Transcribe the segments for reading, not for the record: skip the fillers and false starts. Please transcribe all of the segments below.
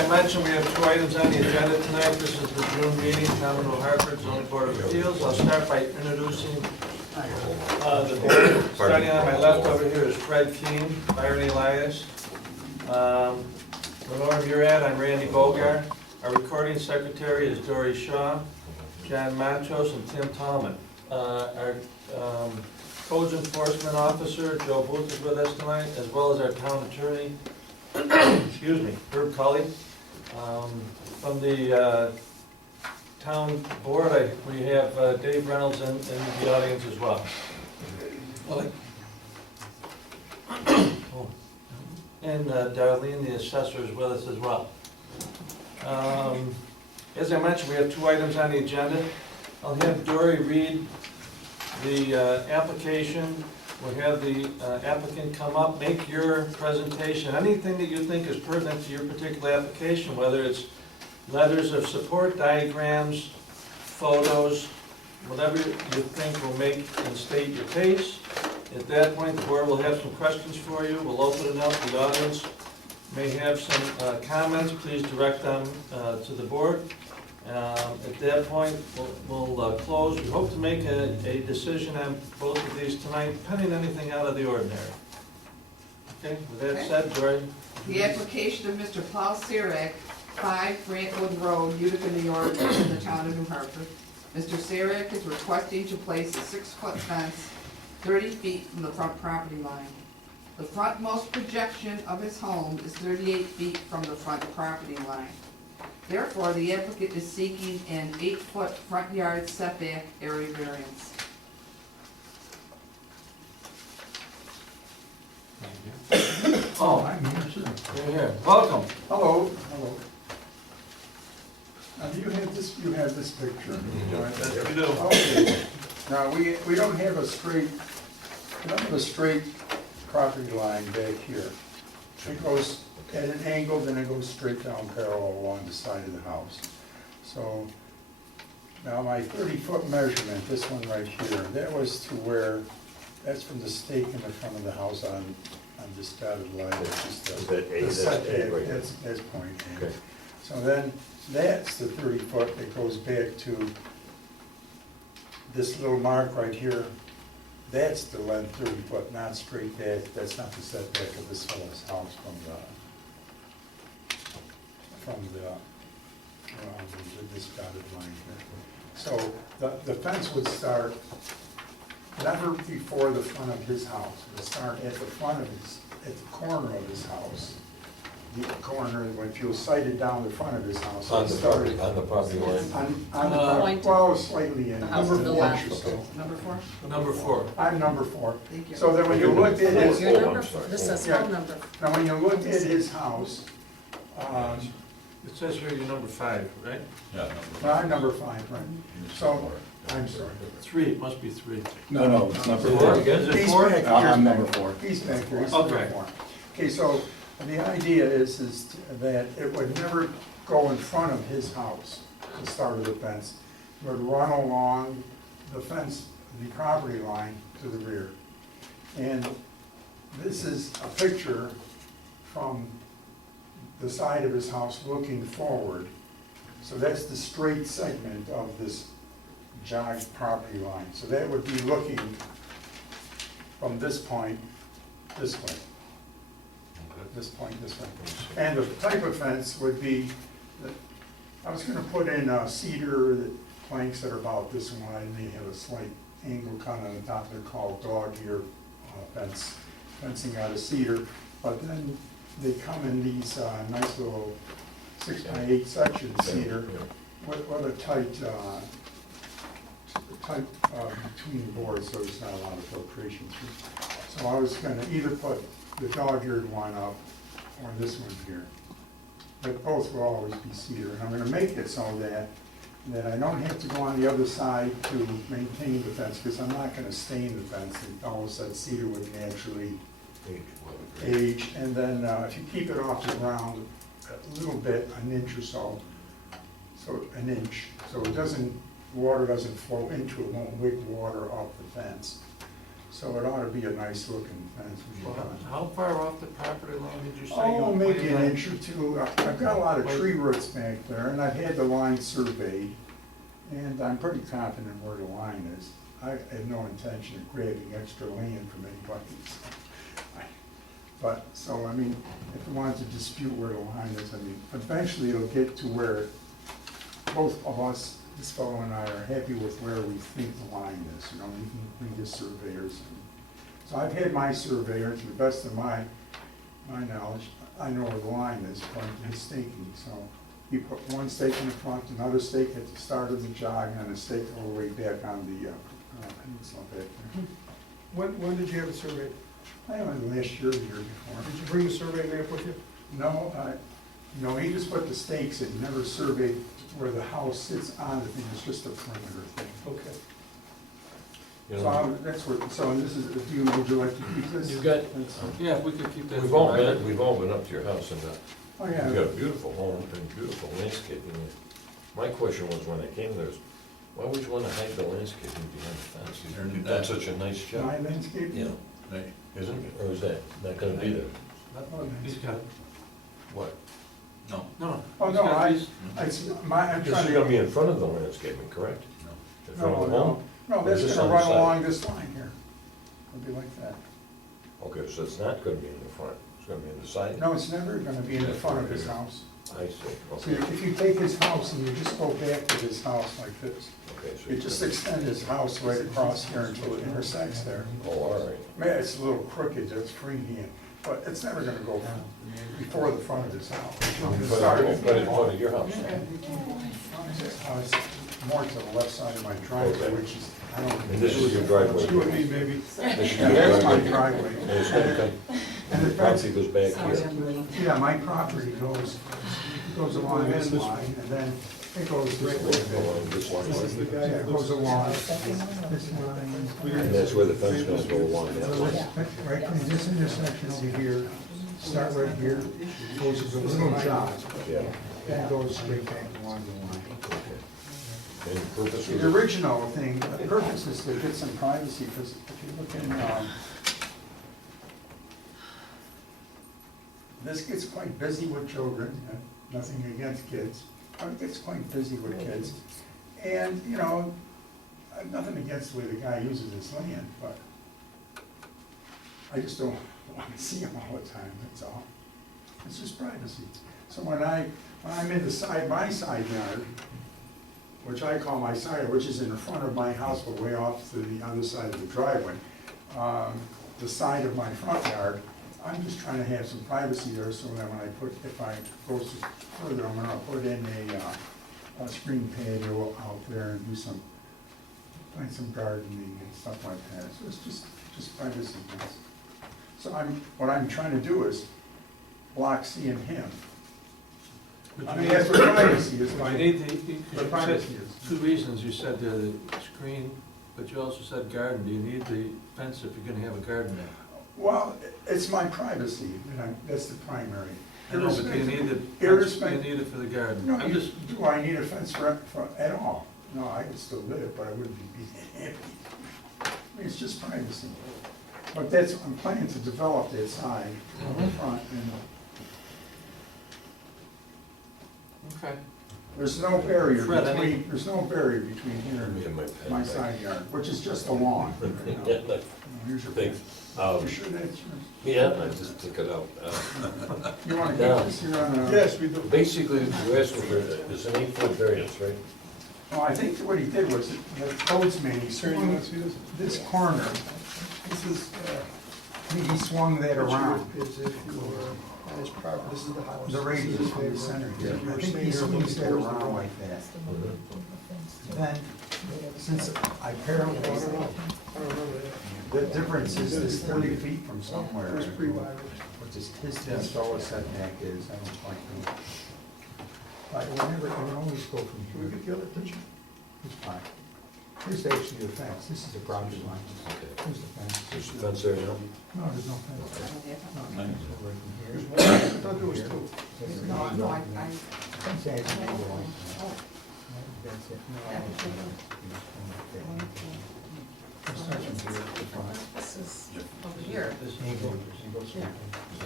I mentioned, we have two items on the agenda tonight. This is the June meeting, Town of New Hartford zoning board of appeals. I'll start by introducing the board. Starting on my left over here is Fred Keene, Byron Elias. Lenore Murad, I'm Randy Bogart. Our recording secretary is Dory Shaw, John Machos, and Tim Tallman. Our codes enforcement officer, Joe Booth, is with us tonight, as well as our town attorney, excuse me, Herb Cully. From the town board, we have Dave Reynolds in the audience as well. And Darlene, the assessor, is with us as well. As I mentioned, we have two items on the agenda. I'll have Dory read the application. We'll have the applicant come up, make your presentation, anything that you think is pertinent to your particular application, whether it's letters of support, diagrams, photos, whatever you think will make and state your case. At that point, the board will have some questions for you. We'll open it up. The audience may have some comments. Please direct them to the board. At that point, we'll close. We hope to make a decision on both of these tonight, pending anything out of the ordinary. Okay, with that said, Dory. The application of Mr. Paul Sierak, 5 Brantwood Road, Utica, New York, in the town of New Hartford. Mr. Sierak is requesting to place a 6-foot fence 30 feet from the front property line. The frontmost projection of his home is 38 feet from the front property line. Therefore, the applicant is seeking an 8-foot front yard setback area variance. Oh, I'm here, sir. You're here. Welcome. Hello, hello. Now, do you have this picture? Yes, we do. Okay. Now, we don't have a straight property line back here. It goes at an angle, then it goes straight down parallel along the side of the house. So, now my 30-foot measurement, this one right here, that was to where, that's from the stake in the front of the house on this dotted line. Is that A? The That's setback, A right that's point A. Okay. So then, that's the 30-foot that goes back to this little mark right here. That's the length, 30-foot, not straight back. That's not the setback of this fellow's house this dotted line here. So the fence would start never before the front of his house. It would start at the front of at the corner of his house. The corner, if you sighted down the front of his house. On the property line. On the, well, slightly in, The house to the number 4 left. or so. Number 4? Number 4. I'm number 4. Thank you. So then when you looked at his, Your number four. This says Yeah. phone number. now when you looked at his house, It says here you're number 5, right? well, I'm number 5, right? So, I'm sorry. 3, it must be 3. No, it's number Is four. it He's 4? back, I'm here's number back. 4. He's back here, he's Okay. number 4. Okay, so the idea is that it would never go in front of his house, the start of the fence. It would run along the fence, the property line to the rear. And this is a picture from the side of his house looking forward. So that's the straight segment of this jogged property line. So that would be looking from this point this way. This point this way. And the type of fence would be, I was gonna put in cedar planks that are about this wide, and they have a slight angle kind of on the top. They're called dog ear fencing out of cedar. But then they come in these nice little 6x8 section cedar with a tight between boards, so there's not a lot of filtration through. So I was gonna either put the dog-eared one up or this one here. But both will always be cedar. And I'm gonna make it so that I don't have to go on the other side to maintain the fence, because I'm not gonna stain the fence. And almost that cedar would naturally age. And then if you keep it off the ground a little bit, an inch or so, an inch, so it doesn't, water doesn't flow into it, won't wick water off the fence. So it ought to be a nice looking fence when you're done. How far off the property line did you say? Oh, you maybe plan an on? inch or two. I've got a lot of tree roots back there, and I've had the line surveyed, and I'm pretty confident where the line is. I have no intention of grabbing extra land from anybody. But, so, I mean, if you wanted to dispute where the line is, I mean, eventually it'll get to where both of us, this fellow and I, are happy with where we think the line is, you know, we get surveyors. So I've had my surveyor, to the best of my knowledge, I know where the line is according to his staking. So he put one stake in the front, another stake at the start of the jog, and a stake all the way back on the peninsula back there. When did you have it surveyed? I don't know, last year or the year before. Did you bring the survey map with you? No, he just put the stakes in, never surveyed where the house sits on the thing, it's just a perimeter thing. Okay. You So know, that's what, so this is, would you like to keep this? You've got- Yeah, if we could keep that. we've all been up to your house and Oh, you've yeah. got a beautiful home and beautiful landscaping. My question was, when I came there, is why would you want to hide the landscaping behind the fence? You've done such a nice My job. landscape? Yeah, isn't it? Or is that not gonna be there? He's got, What? no. Oh, He's no, got I'm these- trying This is to. gonna be in front of the landscaping, correct? In front of the home? No, Or that's is this gonna on the run side? along this line here. It'll be like that. Okay, so it's not gonna be in the front, it's gonna be in the side? No, it's never gonna be in the front of his house. I see, So okay. if you take his house and you just go back to his house like this, Okay, so you just extend his house right across here until it intersects there. Oh, all right. Man, it's a little crooked, that's freehand, but it's never gonna go before the front of his house. But in front of your house? It's more to the left side of my driveway, Okay. which is, I don't. And this is your driveway? You and me, maybe. This is Yeah, your that's my driveway? driveway. And it's gonna come, And the the property fence, goes back here? yeah, my property goes along this line, and then it goes this way. Along this line? This is the guy Yeah, it who goes lives. along this line. And that's where the fence goes go along that So line? it's right from this intersection over here, start right here, goes to the little jog, Yeah. then goes straight back along the line. And the purpose The was, original thing, the purpose is to get some privacy, because if you look in, this gets quite busy with children, nothing against kids, but it gets quite busy with kids. And, you know, nothing against the way the guy uses his land, but I just don't want to see him all the time, that's all. It's just privacy. So when I'm in my side yard, which I call my side, which is in the front of my house, but way off to the other side of the driveway, the side of my front yard, I'm just trying to have some privacy there, so that when if I go further, I'm gonna put in a screen patio out there and find some gardening and stuff like that. So it's just privacy. Yes. So what I'm trying to do is block seeing him. I mean, that's what privacy is. You need the, you What said privacy is. two reasons, you said the screen, but you also said garden. Do you need the fence if you're gonna have a garden there? Well, it's my privacy, that's the primary. I know, but do you need the fence, do you Irrespective- need it for the garden? No, I'm just, do I need a fence at all? No, I could still live, but I wouldn't be happy. I mean, it's just privacy. But I'm planning to develop that side on the front, and okay. there's no barrier Fred, I between, here and Me and my pen my back. side yard, which is just a lawn. you know. Yeah, like, Here's your thanks. pen. You sure that's yours? Yeah, I just took it out. You wanna No. keep this here on a? Yes, we do. Basically, you're asking for, it's an 8-foot variance, right? Well, I think what he did was, the codes man, he Sir, you swung wanna see this? this corner, This is, he swung that around. Is if you were on his property, this is the house. The radius from the center here. I think he swings that around like that. Then, since I parallel, I don't remember that. the difference is this 30 feet from somewhere. It was pre-wired. What his fellow setback is, I don't quite know. But it will always go from Can we here. get the other picture? It's fine. Here's actually the fence, this is the property line. Okay. Here's the fence. There's a fence there now? No, there's no fence. No, right from here. I thought there was two. No, I, Fence actually goes like that. That's it. No, This is over here. This Yeah.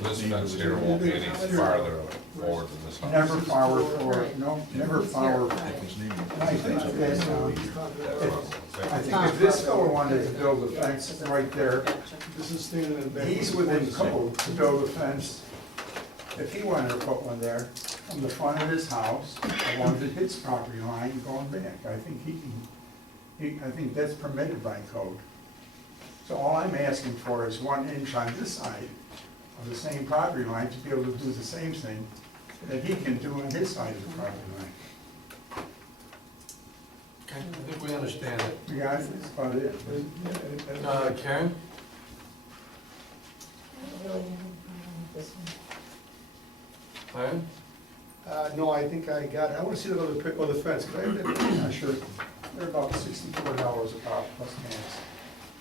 This fence here won't be any farther forward than this house. Never forward, forward, Right. no, never It's here, forward. right. I think I think if this fellow wanted to build a fence right there, Gotcha. This is standing in the back. he's within code to build a fence. If he wanted to put one there, from the front of his house, along to his property line, going back, I think he can, I think that's permitted by code. So all I'm asking for is 1 inch on this side of the same property line to be able to do the same thing that he can do on his side of the property line. Okay, I think we understand it. You guys, that's about it. Karen? Byron? No, I think I got it. I wanna see the other, other fence, 'cause I have that. Yeah, sure. They're about $64 a pop plus gas.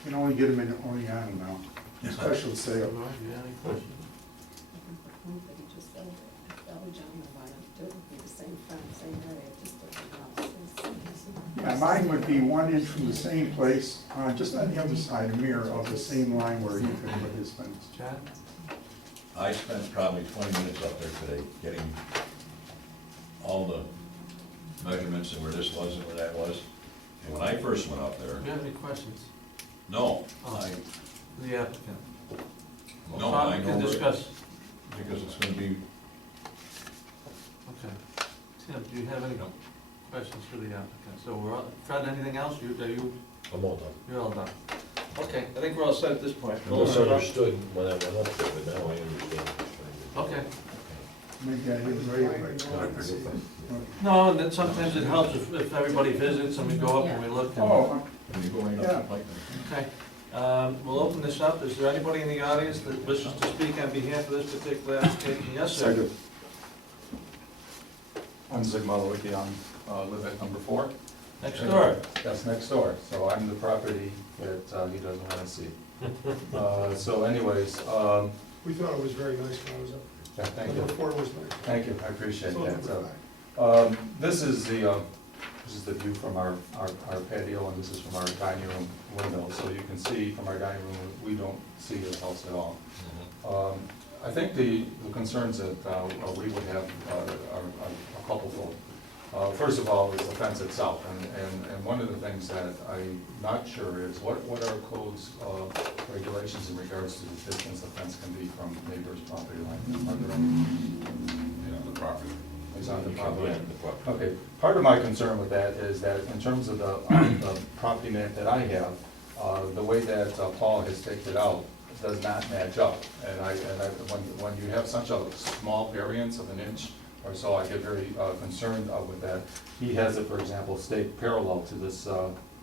You can only get them in Oleana now, special sale. All right, you have any questions? That he just said, if the other gentleman wanted to do it, would be the same front, same area, just different houses. Yeah, mine would be 1 inch from the same place, just on the other side, a mirror of the same line where he could put his fence. Chad? I spent probably 20 minutes up there today getting all the measurements and where this was and where that was. And when I first went up there, Do you have any questions? no, The applicant? no, I We know can where, discuss. because it's gonna be, Okay. Tim, do you have any questions for the applicant? So we're, Fred, anything else? I'm all done. You're all done. Okay, I think we're all set at this point. We'll open it up. Misunderstood when I went up there, but now I understand. Okay. Maybe I didn't read it. No, and then sometimes it helps if everybody visits and we go up and we look. and- Oh, when you go right up the pipe. Okay, we'll open this up. Is there anybody in the audience that wishes to speak on behalf of this particular application? Yes, sir. I'm Zig Malowicki, I live at number 4. Next door. That's next door, so I'm the property that he doesn't want to see. So anyways, We thought it was very nice when I was up. yeah, thank you. Number 4 was nice. Thank you, I appreciate So that. number So, 5. this is the view from our patio, and this is from our dining room window. So you can see from our dining room, we don't see the house at all. I think the concerns that we would have are a couple-fold. First of all, is the fence itself, and one of the things that I'm not sure is, what are codes regulations in regards to the distance the fence can be from neighbor's property line? Are there any? The property. Is on the You can property? blend the property. Okay, part of my concern with that is that in terms of the property map that I have, the way that Paul has staked it out does not match up. And when you have such a small variance of an inch or so, I get very concerned with that. He has it, for example, staked parallel to this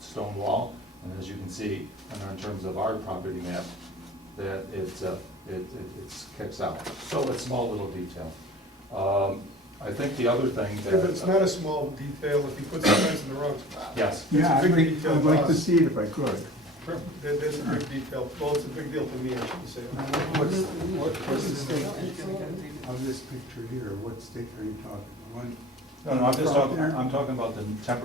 stone wall, and as you can see, in terms of our property map, that it kicks out. So it's small little detail. I think the other thing that. If it's not a small detail, if you put some fence in the wrong spot. Yes. Yeah, It's a I'd big like, detail I'd to like to us. see it if I could. That's a big detail. Well, it's a big deal to me, I should say. What's the state of this picture here? What state are you talking about? No, I'm just talking, I'm talking about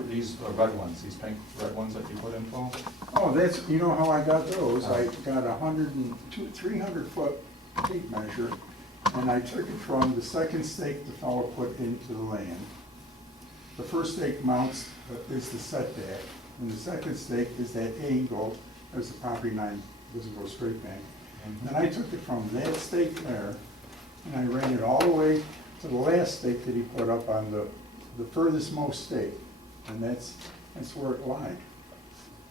these red ones, these pink red ones that you put in, Paul. Oh, that's, you know how I got those? I got 300-foot tape measure, and I took it from the second stake the fellow put into the land. The first stake mounts is the setback, and the second stake is that angle, as the property line doesn't go straight back. And I took it from that stake there, and I ran it all the way to the last stake that he put up on the furthest most stake, and that's where it lied.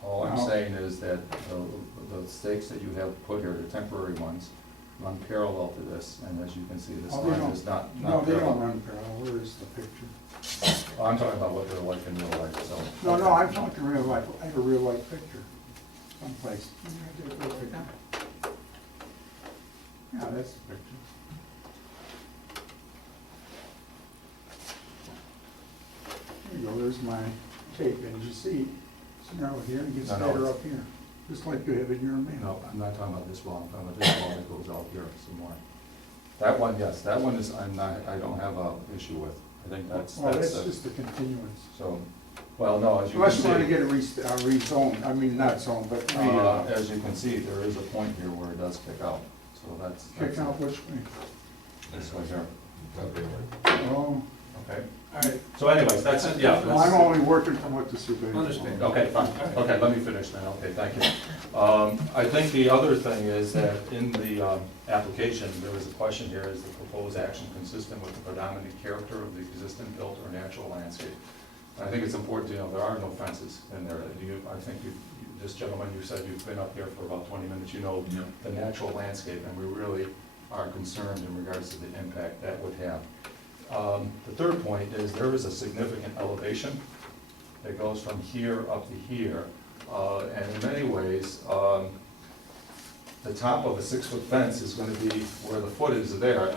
All I'm saying is that the stakes that you have put here, the temporary ones, run parallel to this, and as you can see, this Oh, they line don't- is not No, they don't parallel. run parallel. Where is the picture? Oh, I'm talking about what they're like in real life, so. No, I'm talking real life. I have a real life picture someplace. Yeah, that's the picture. There you go, there's my tape, and you see, it's narrow here, and it gets No, no, better it's- up here, just like you have in your mail. No, I'm not talking about this wall, I'm talking about this wall that goes out here some more. That one, yes, that one is, I don't have a issue with. I think that's, Well, that's just the continuance. so, Well, no, as you can Unless you wanna see, get it rezoned, I mean, not zoned, but as you can see, there is a point here where it does kick out, so that's. kick out which way? This way here, Oh, okay? All right, So anyways, that's it, yeah. well, I'm only working from what the surveyor. Understand. Okay, fine, okay, let me finish then, okay, thank you. I think the other thing is that in the application, there was a question here, is the proposed action consistent with the predominant character of the existing built or natural landscape? I think it's important to know, there are no fences in there. I think this gentleman, you said you've been up here for about 20 minutes, you know the natural landscape, and we really are concerned in regards to the impact that would have. The third point is there is a significant elevation that goes from here up to here, and in many ways, the top of a 6-foot fence is going to be where the foot is there,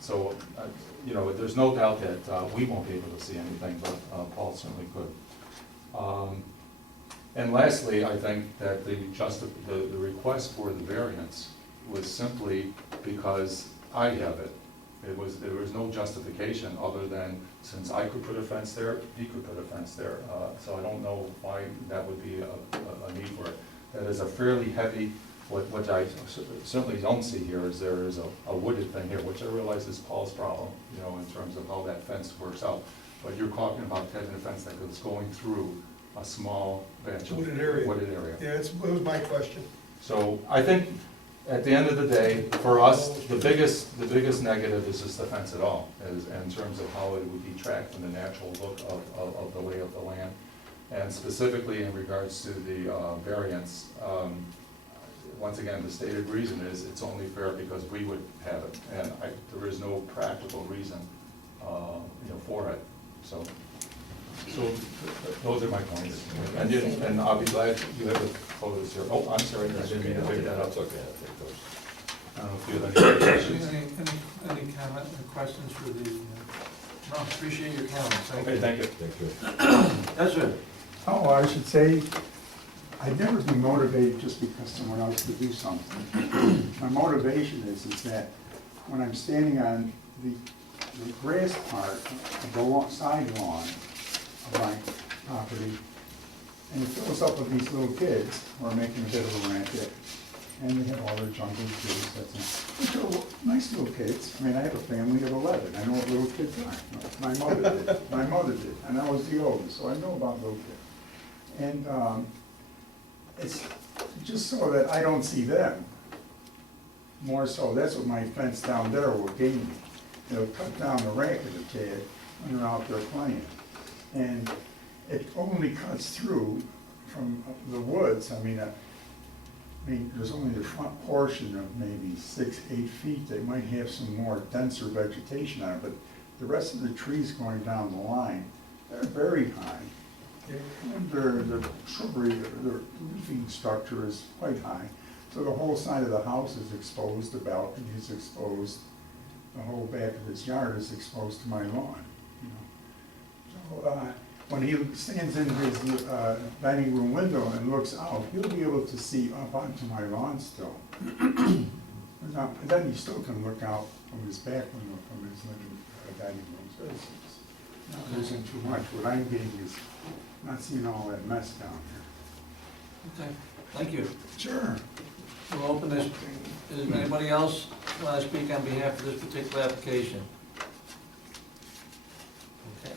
so, you know, there's no doubt that we won't be able to see anything, but Paul certainly could. And lastly, I think that the request for the variance was simply because I have it. There was no justification other than, since I could put a fence there, he could put a fence there. So I don't know why that would be a need for it. That is a fairly heavy, what I certainly don't see here is there is a wooded thing here, which I realize is Paul's problem, you know, in terms of how that fence works out. But you're talking about having a fence that is going through a small patch of Wooded area. wooded area. Yeah, it was my question. So I think at the end of the day, for us, the biggest negative is just the fence at all, in terms of how it would detract from the natural look of the lay of the land. And specifically in regards to the variance, once again, the stated reason is it's only fair because we would have it, and there is no practical reason, you know, for it. So those are my points. And I'll be glad you have the photos here. Oh, I'm sorry, I didn't mean to pick that up. That's okay, I'll take those. I don't know if you have any questions. any comment or questions for the, no, appreciate your comments, thank you. Okay, thank you. Thank you. That's it. Oh, I should say, I'd never be motivated just because someone else could do something. My motivation is that when I'm standing on the grass part of the side lawn of my property, and it fills up with these little kids who are making a bit of a racket, and they have all their jungle kids, which are nice little kids. I mean, I have a family of 11, I know what little kids are. My mother did, and I was the oldest, so I know about little kids. And it's just so that I don't see them. More so, that's what my fence down there will gain me. It'll cut down the racket a tad when they're out there playing. And it only cuts through from the woods. I mean, there's only the front portion of maybe 6-8 feet. They might have some more denser vegetation on it, but the rest of the trees going down the line, they're very high. And the shrubbery, the leafing structure is quite high. So the whole side of the house is exposed, the balcony is exposed, the whole back of his yard is exposed to my lawn, you know. So when he stands in his dining room window and looks out, he'll be able to see up onto my lawn still. And then he still can look out from his back window, from his living dining room. So it's not losing too much. What I'm getting is not seeing all that mess down here. Okay, thank you. Sure. We'll open this, does anybody else want to speak on behalf of this particular application? Okay.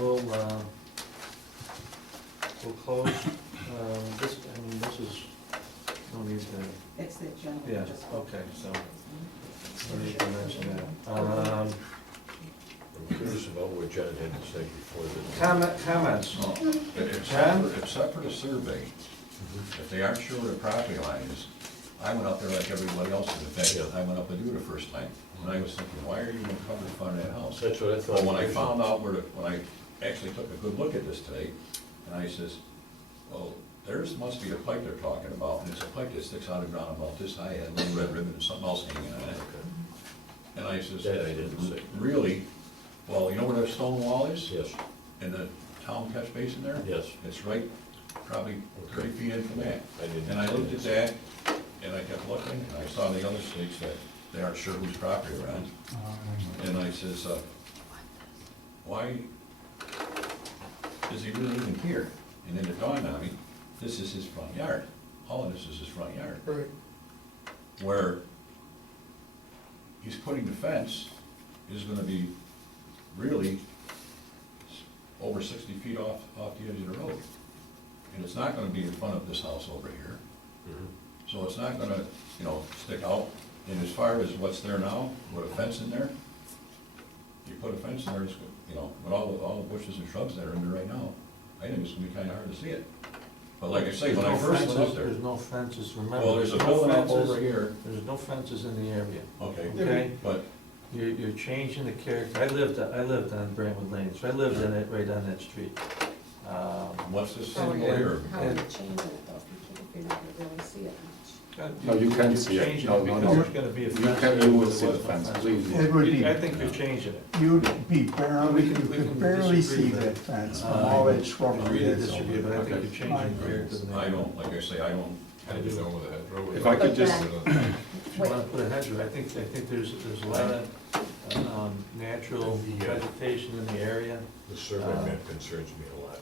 We'll close, this, I mean, this is, no need to, It's the general. yeah, okay, so, no need to mention that. I'm curious about what John had to say before this. Comments? Except for the survey, if they aren't sure where the property line is, I went up there like everybody else in the fact, I went up to do it the first time, and I was thinking, why are you gonna cover the front of that house? That's what I thought. Well, when I found out when I actually took a good look at this today, and I says, well, there's, must be the pipe they're talking about, and it's a pipe that sticks out of the ground about this high, and a little red ribbon and something else hanging on it. And I says, That I didn't see. really? Well, you know where that stone wall is? Yes, In the town catch basin there? yes. It's right, probably 30 feet in from that. I didn't. And I looked at that, and I kept looking, and I saw the other stakes that they aren't sure whose property they're on. And I says, why is he really even here? And then it dawned on me, this is his front yard. All of this is his front yard. Right. Where he's putting the fence is gonna be really over 60 feet off the edge of the road. And it's not gonna be in front of this house over here. So it's not gonna, you know, stick out. And as far as what's there now, with a fence in there, you put a fence in there, it's, you know, with all the bushes and shrubs that are in there right now, I think it's gonna be kinda hard to see it. But like I say, when I first went out there, There's no fences, remember. well, there's a no building up fences. over here. There's no fences in the area, Okay, okay? but You're changing the character. I lived on Brantwood Lane, so I lived in it, right on that street. what's this How are thing you, here? how are you changing it though, if you're not gonna really see it much? No, you can see it. Changing No, it no, because no. there's gonna be a You fence. can, there you will where see there the was no fence, fence. believe me. It would be, I think you're changing it. you'd be barely, We you can could barely disagree see with that that. fence from all that We shrubbery really that's disagree, over but I there. think you're changing the character of the I neighborhood. don't, like I say, I don't, I didn't know with a hedgerow. If I could But just, then- If you wanna put a hedgerow, I think there's a lot of, natural vegetation in the area. The survey map concerns me a lot.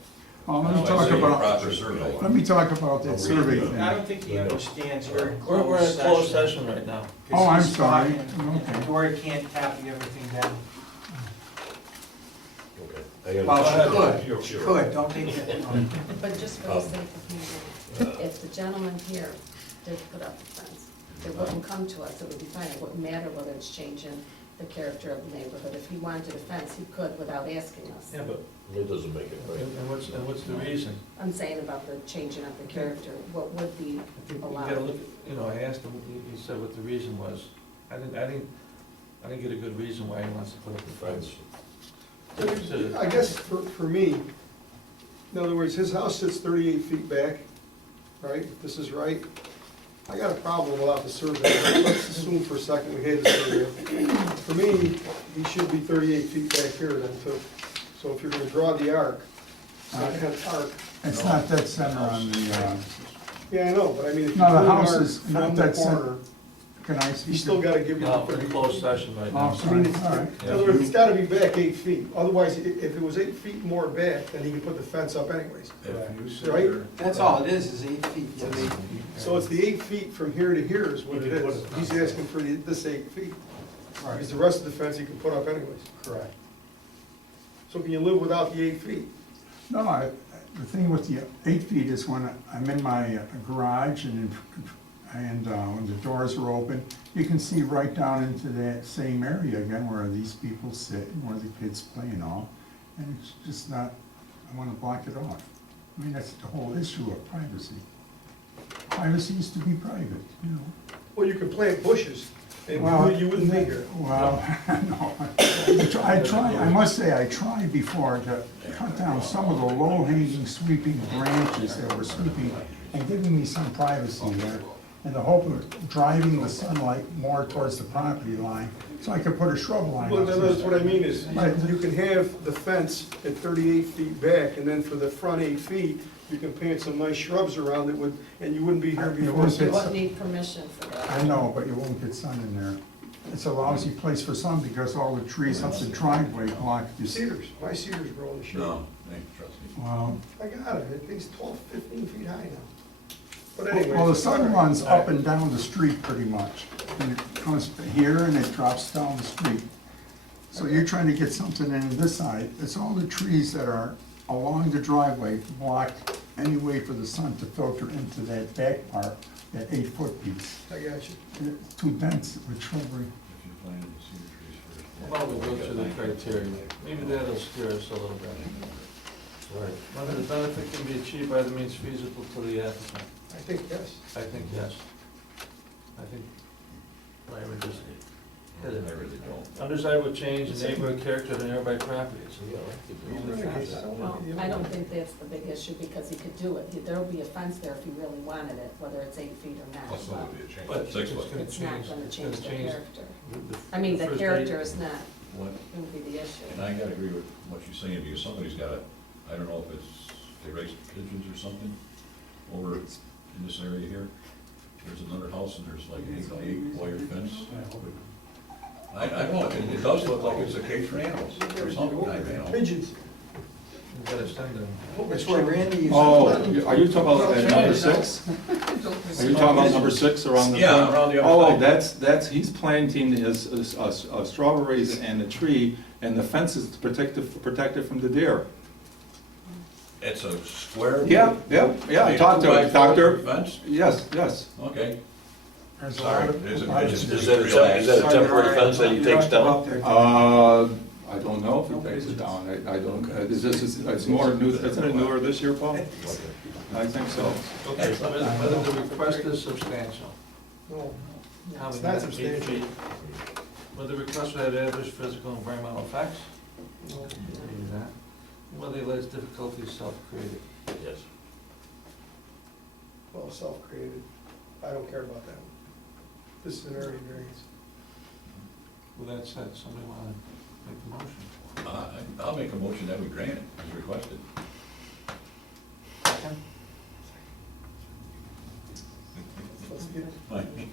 Well, let no, me I talk say a about, proper survey. let me talk about that survey I thing. I don't think he understands, you're in We're closed in closed session. session right now. 'Cause Oh, I'm he's sorry. talking, Okay. Dory can't copy everything down. Okay. Well, she You're could, she sure. could, don't take that. But just for the sake of moving, if the gentleman here did put up a fence, it wouldn't come to us, it would be fine, it wouldn't matter whether it's changing the character of the neighborhood. If he wanted a fence, he could without asking us. Yeah, but, It doesn't make it right. and what's the reason? I'm saying about the changing of the character, what would be I think you allowed? gotta look at, I asked him, he said what the reason was. I didn't get a good reason why he wants to put up the fence. I guess for me, in other words, his house sits 38 feet back, right? If this is right. I got a problem without the survey. Let's assume for a second we had the survey. For me, he should be 38 feet back here then too. So if you're gonna draw the arc, second arc, It's not that center on the, yeah, I know, but I mean, if you no, put the an house arc is from not the that center. corner, Can I you speak? still gotta give me No, the we're in 30. closed session right Oh, now. I sorry, mean, all right. in other words, it's gotta be back 8 feet. Otherwise, if it was 8 feet more back, then he could put the fence up anyways. If you sit Right. there, That's all it is 8 feet. So it's the 8 feet from here to here is what it is. He's asking for this 8 feet. Because the rest of the fence he can put up anyways. Correct. So can you live without the 8 feet? No, the thing with the 8 feet is when I'm in my garage and when the doors are open, you can see right down into that same area again where these people sit and where the kids play and all. And it's just not, I want to block it off. I mean, that's the whole issue of privacy. Privacy is to be private, you know. Well, you can plant bushes and Well, you wouldn't be here. Well, no, I try, I must say, I tried before to cut down some of the low-hanging sweeping branches that were sweeping and giving me some privacy there, in the hope of driving the sunlight more towards the property line, so I could put a shrub line Well, up that's there. what I mean is, you can have the fence at 38 feet back, and then for the front 8 feet, you can plant some nice shrubs around it would, and you wouldn't be here It before. wouldn't You fit- wouldn't need permission for that. I know, but you won't get sun in there. It's a lousy place for sun because all the trees up the driveway block this. Cedars, my cedars grow in the shade. no, hey, trust me. Well, I got it, I think it's 12, 15 feet high now. But anyways. well, the sun runs up and down the street pretty much. And it comes here and it drops down the street. So you're trying to get something in this side. It's all the trees that are along the driveway block any way for the sun to filter into that back part, that 8-foot piece. I got you. It's too dense with shrubbery. If you planted the cedar trees first. Well, we go through the criteria. Maybe that'll scare us a little bit. Right. Whether the benefit can be achieved by the means feasible to the applicant. I think yes. I think yes. I think Byron just hit I it. really don't. Undesirable would change the neighborhood character of the nearby properties. Well, I don't think that's the big issue, because he could do it. There'll be a fence there if he really wanted it, whether it's 8 feet or not. Plus, that would be a change. But it's 6 gonna foot. It's not change, gonna it's change gonna the change. character. the- I mean, the first character eight- is not, What, gonna be the issue. and I gotta agree with what you're saying, because somebody's gotta, I don't know if it's, they raise pigeons or something over in this area here. There's another house and there's like an 8-by-8 wire fence. I know, it does look like it's a cage for animals, or some kind of animal. Pigeons. You gotta send them. That's where Randy used to. Oh, are you talking about number 6? Are you talking about number 6 around the? Yeah, front? around the Oh, other side. that's, he's planting his strawberries and a tree, and the fence is protected from the deer. It's a square? Yeah, I talked to him, doctor. Fence? Yes, yes. Okay. There's a Sorry, lot of- is it- a lot of- is it- Is that a temporary fence that he takes down? I don't know if he takes it down, I don't, it's more new, isn't it newer this year, Paul? I think so. Okay, whether the request is substantial. No, How it's many not feet? substantial. Whether the request would have adverse physical and environmental effects? No. Do that. Whether it lays difficulties self-created. Yes. Well, self-created. I don't care about that. This is an area variance. With that said, somebody wanna make the motion? I'll make a motion that we grant it, as requested. Let's get it. Fine.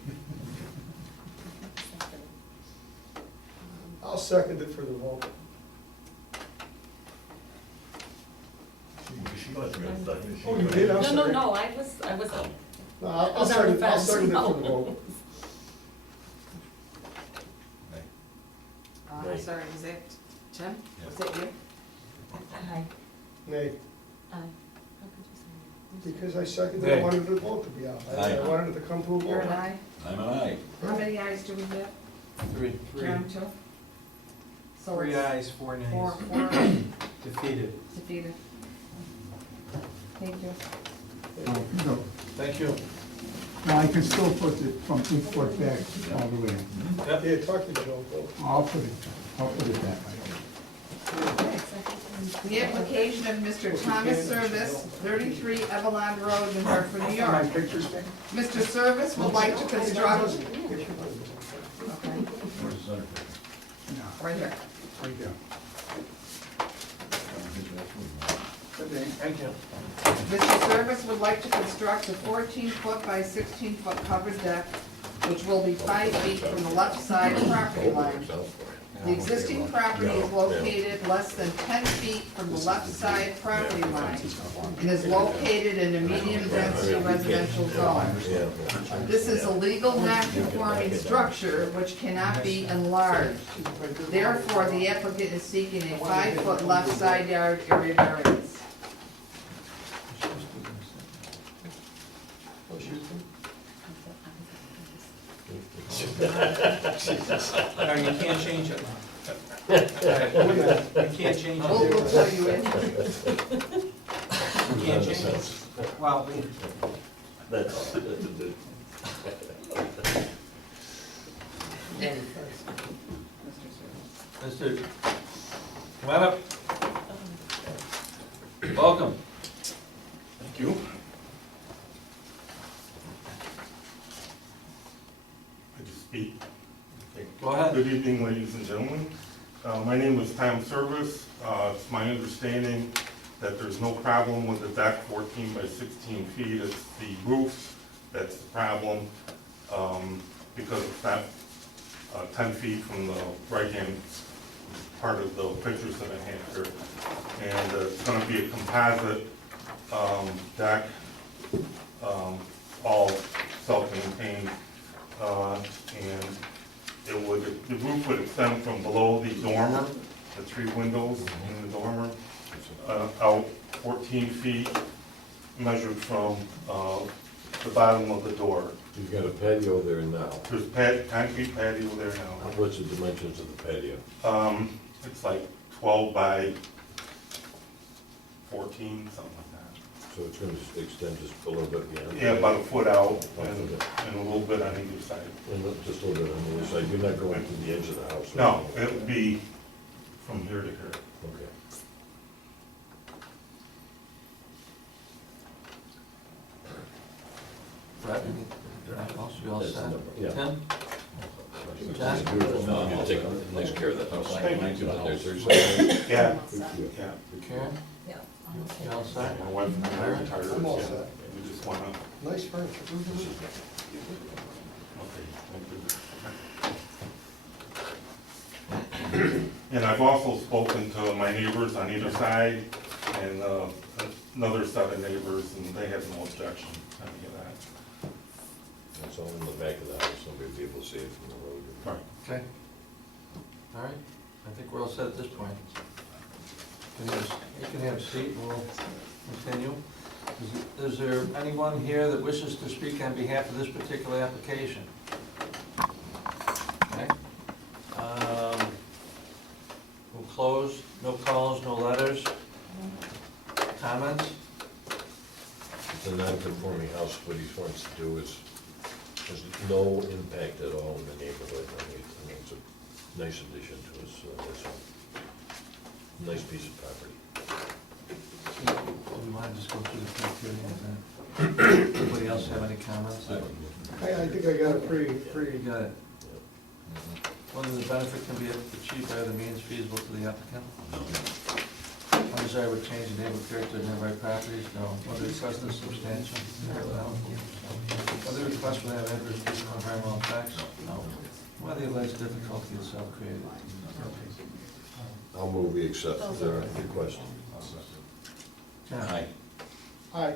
I'll second it for the vote. Oh, you did? I'm No, sorry. no, I was, No, I I'll was on the second, I'll fence, second it no. for the vote. I'm sorry, is that Tim? Yeah. Is that you? Aye. Nay, Aye. How could you say because I seconded, Nay. I wanted the vote to be out. Aye. I wanted it to come to a You're an vote. aye. I'm an aye. How many ayes do we get? 3. John, 2? So 3 it's ayes, 4 nays. 4 Defeated. defeated. Thank you. No, Thank you. no, I can still put it from 2 foot back all the way. Yep. Yeah, talk to Joe, go. I'll put it that way. The application of Mr. Thomas Serviss, 33 Evalon Road, New Hartford, New York. My pictures back? Mr. Serviss would like to construct, okay, Where's the center? No, right here. right here. Thank you. Mr. Serviss would like to construct a 14-foot by 16-foot covered deck, which will be 5 feet from the left side property line. The existing property is located less than 10 feet from the left side property line and is located in a medium-density residential zone. This is a legal non-conforming structure which cannot be enlarged. Therefore, the applicant is seeking a 5-foot left side yard area variance. Oh, shoot. No, you can't change it. Oh, yeah. You can't change We'll it. tell you in. You can't change it. Well, That's a Mr. Come on up. Welcome. Thank you. I just speak. Go ahead. Good evening, ladies and gentlemen. My name is Tom Serviss. It's my understanding that there's no problem with the deck 14 by 16 feet. It's the roof that's the problem, because it's not 10 feet from the right-hand part of the pictures that I have here. And it's gonna be a composite deck, all self-maintained, and the roof would extend from below the dormer, the 3 windows in the dormer, out 14 feet, measured from the bottom of the door. You've got a patio there now. There's concrete patio there now. What's the dimensions of the patio? It's like 12 by 14, something like that. So it's gonna extend just a little bit beyond? Yeah, about a foot out and a little bit on either side. And just a little bit on the other side, you're not going to the edge of the house? No, it would be from here to here. Okay. Brett, anything else? You all That's the set? number, yeah. Tim? That's beautiful. No, I'm gonna take nice care of that house. Thank you. Thank you. There's certainly- Yeah, Set? yeah. Karen? Yeah. You all set? My wife and I are retired. I'm all yeah. set. We just wanna, Nice furniture. okay, thank you. And I've also spoken to my neighbors on either side and another set of neighbors, and they have no objection to any of that. It's all in the back of the house, nobody will be able to see it from the road. Okay. All right, I think we're all set at this point. You can have a seat and we'll continue. Is there anyone here that wishes to speak on behalf of this particular application? Okay. We'll close, no calls, no letters. Comments? It's a non-conforming house, what he wants to do is, there's no impact at all in the neighborhood. I mean, it's a nice addition to his, nice piece of property. Do we want to just go through the criteria of that? Anybody else have any comments? I think I got a pretty, You got it. Whether the benefit can be achieved by other means feasible to the applicant? Undesirable change in neighborhood character of nearby properties? No. Whether the request is substantial? No. Whether the request will have adverse environmental effects? No. Whether the alleged difficulty is self-created? I'll move we accept the request. John? Aye. aye.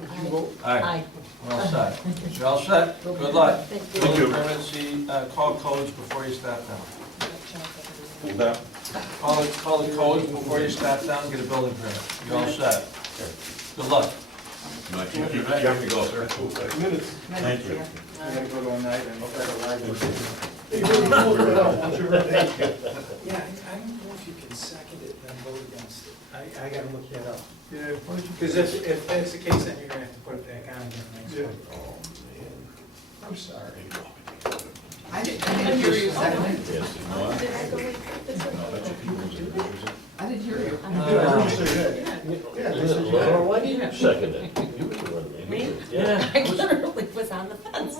Did you vote? Aye. We're all set. You're all set? Good luck. Thank Building permits, call codes before you start down. Hold that. Call the codes before you start down, get a building permit. You're all set. Good luck. You have to go, sir. Minutes. Thank you. I gotta go to a night and try to ride it. Hey, who voted it out? What's your birthday? Yeah, I don't know if you can second it, then vote against it. I gotta look that up. Yeah. Because if that's the case, then you're gonna have to put it back on again next Yeah. week. I'm sorry. I didn't hear you second it. Yes. No, Did I go with this no, that's what people do. I didn't hear you. Yeah, they said you had Laura, it. why do you second it? You were the one that made Me? it. Yeah. I literally was on the fence.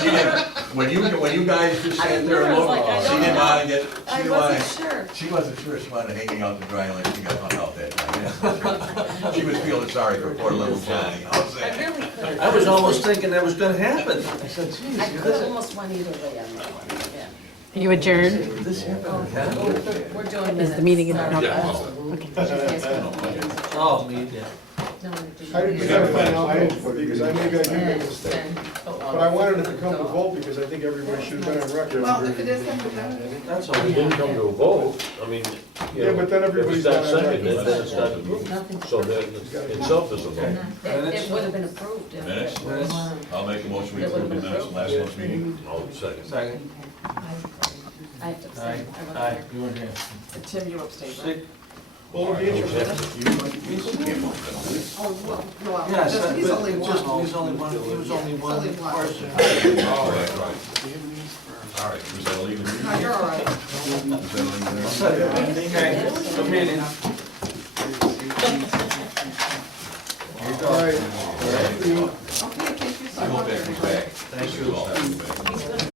She didn't, when you guys just I sat there and was looked, like, I she don't didn't know. want to get, I she didn't wasn't want sure. to, she wasn't sure she wanted to hang out to dry unless she got hung out that night. She was feeling sorry for poor little Johnny. I was I saying. really could. I was almost thinking that was gonna happen. I said, geez, I could almost went either way on that one, yeah. You adjourned? this happened, We're doing Is the meeting minutes. adjourned? Oh, me, yeah. I didn't, we gotta find out, because maybe I did make a mistake. But I wanted it to come to vote because I think everybody should have been on record. Well, if it is coming to that, That's all. We didn't come to a vote, I mean, you Yeah, know, but then if everybody's it's not got on seconded, record. then it's not approved. So that itself is a vote. It would have been approved. if- Minutes? Minutes. I'll make a motion, we It approve would've the been minutes from last month's meeting. I'll second. Second. I have to Aye, say, I wasn't aye, there. you were here. Tim, you abstained, right? Sick. Well, it'll be interesting. Oh, well, Yes, just, he's only but one. just, he's only one, he was only He's one only one. person. All right. All right, was that illegal? No, you're all right. Was that illegal? Okay, good meeting. Here you go. All right. Okay, thank you so I much, hope that comes everybody. back. Thank you. This is all coming back.